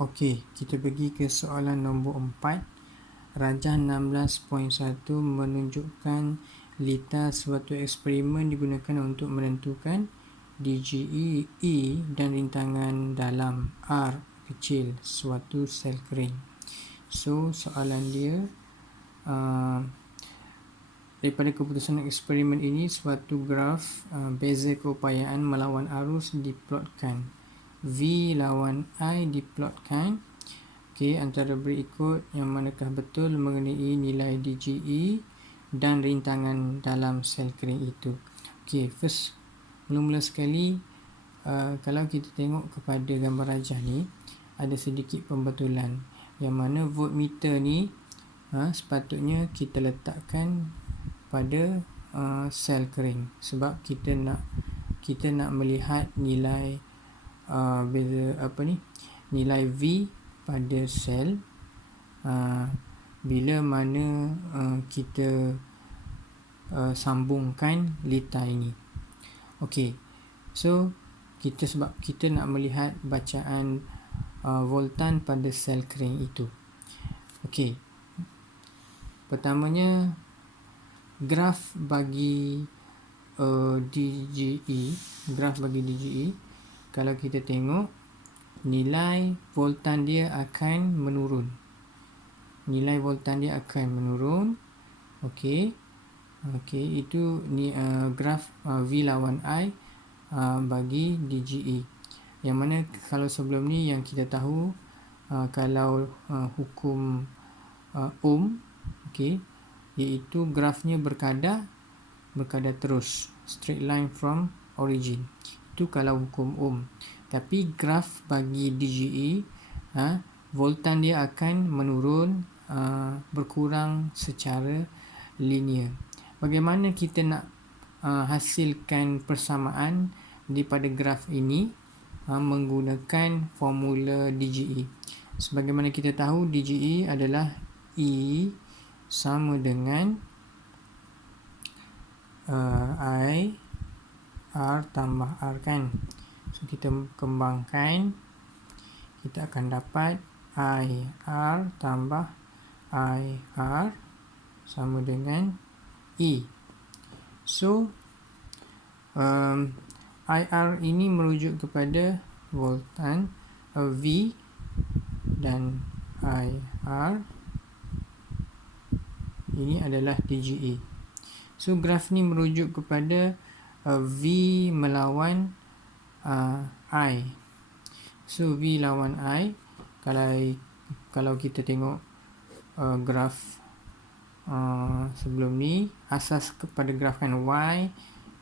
Okey, kita pergi ke soalan nombor 4. Rajah 16.1 menunjukkan litar suatu eksperimen digunakan untuk menentukan DGE E dan rintangan dalam R kecil suatu sel kering. So, soalan dia, daripada keputusan eksperimen ini, suatu graf beza keupayaan melawan arus diplotkan. V lawan I diplotkan. Okey, antara berikut yang manakah betul mengenai nilai DGE dan rintangan dalam sel kering itu? Okey, first, mula-mula sekali, kalau kita tengok kepada gambar rajah ni, ada sedikit pembetulan yang mana voltmeter ni sepatutnya kita letakkan pada sel kering, sebab kita nak melihat nilai nilai V pada sel bila mana kita sambungkan litar ini. Okey, so sebab kita nak melihat bacaan voltan pada sel kering itu. Okey, pertamanya graf bagi DGE, kalau kita tengok, nilai voltan dia akan menurun. Okey, itu ni graf V lawan I bagi DGE. Yang mana kalau sebelum ni yang kita tahu, kalau hukum Ohm, okey, iaitu grafnya berkadar terus, straight line from origin. Itu kalau hukum Ohm. Tapi graf bagi DGE, voltan dia akan menurun, berkurang secara linear. Bagaimana kita nak hasilkan persamaan daripada graf ini menggunakan formula DGE? Sebagaimana kita tahu, DGE adalah E sama dengan I R tambah R kan. So, kita kembangkan, kita akan dapat I R tambah I R sama dengan E. So, IR ini merujuk kepada voltan V, dan IR ini adalah DGE. So, graf ni merujuk kepada V melawan I. So, V lawan I, kalau kita tengok graf sebelum ni, asas kepada graf kan Y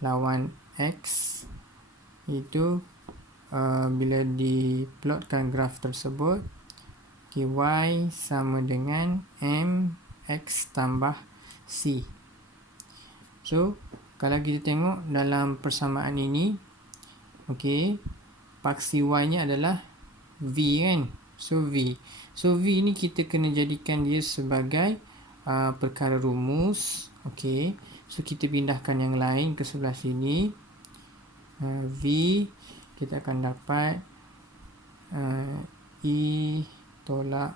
lawan X, itu bila diplotkan graf tersebut, Y sama dengan MX tambah C. So, kalau kita tengok dalam persamaan ini, okey, paksi Y nya adalah V kan. So, V ni kita kena jadikan dia sebagai perkara rumus. Okey, so kita pindahkan yang lain ke sebelah sini. V, kita akan dapat E tolak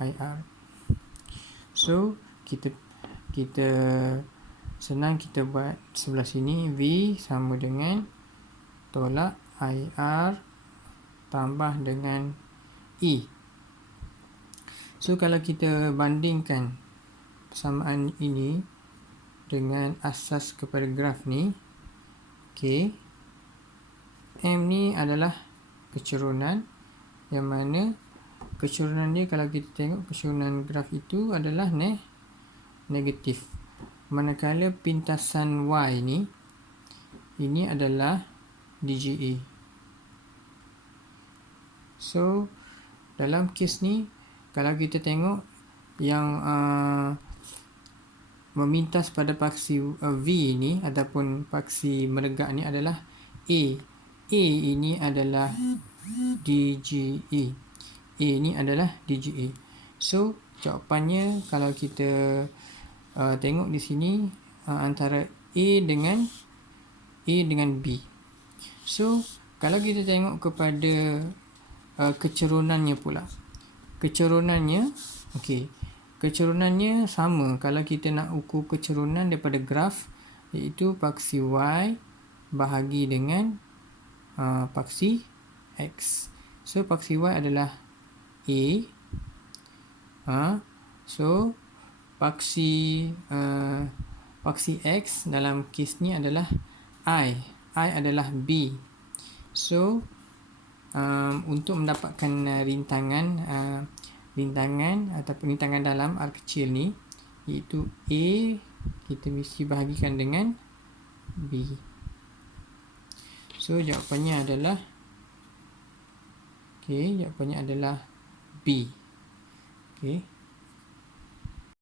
IR. So, kita senang kita buat sebelah sini. V sama dengan tolak IR tambah dengan E. So, kalau kita bandingkan persamaan ini dengan asas kepada graf ni, okey, M ni adalah kecerunan, yang mana kecerunan dia, kalau kita tengok kecerunan graf itu adalah negatif. Manakala pintasan Y ni, ini adalah DGE. So, dalam kes ni, kalau kita tengok yang memintas pada paksi V ni ataupun paksi meregak ni adalah A. A ini adalah DGE. A ni adalah DGE. So, jawapannya kalau kita tengok di sini, antara A dengan B. So, kalau kita tengok kepada kecerunannya pula. Kecerunannya, okey. Kecerunannya sama kalau kita nak ukur kecerunan daripada graf, iaitu paksi Y bahagi dengan paksi X. So paksi Y adalah A. So paksi X dalam kes ni adalah I adalah B. So untuk mendapatkan rintangan ataupun rintangan dalam R kecil ni, iaitu A kita mesti bahagikan dengan B. So jawapannya adalah B. Okey.